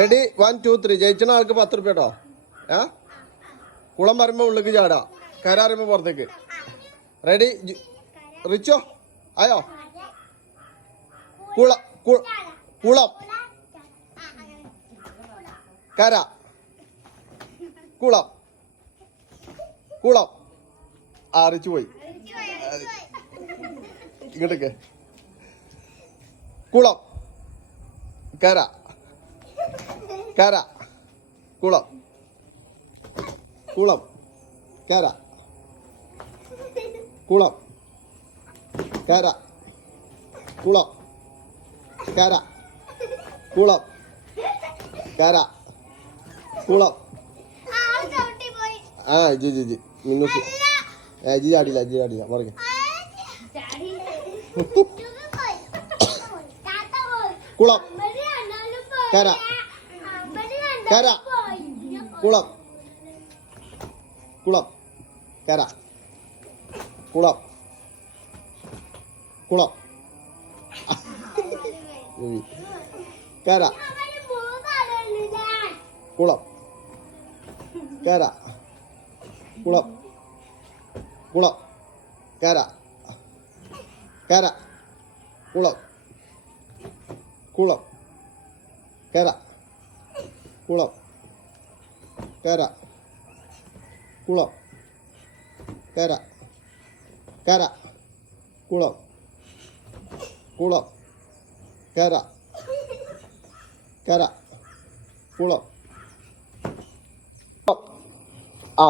Ready 1 2 3 ജയിച്ച ആൾക്ക് 10 റുപ്യ കേട്ടോ. കുളം പറയുമ്പോ ഉള്ളിലേക്ക് ചാടാ, കര പറയുമ്പോ പുറത്തേക്ക്. റെഡി റിച്ചോ ആയോ? കുളം കുളം കര കുളം കുളം. ആ റിച്ചു പോയി. ഇങ്ങോട്ടേക്ക് കുളം കര കര കുളം കുളം കര കുളം കര കുളം കര കുളം കര കുളം. ആ ജി ജി ജി നിങ്ങൾക്ക് ജി ചാടില്ല പറഞ്ഞ കുളം കര കര കുളം കുളം കര കുളം കുളം കര കുളം കര കുളം കുളം കര കര കുളം കുളം കര കുളം കര കുളം കര കര കുളം കുളം കര കര കുളം. ആ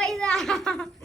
പൈസ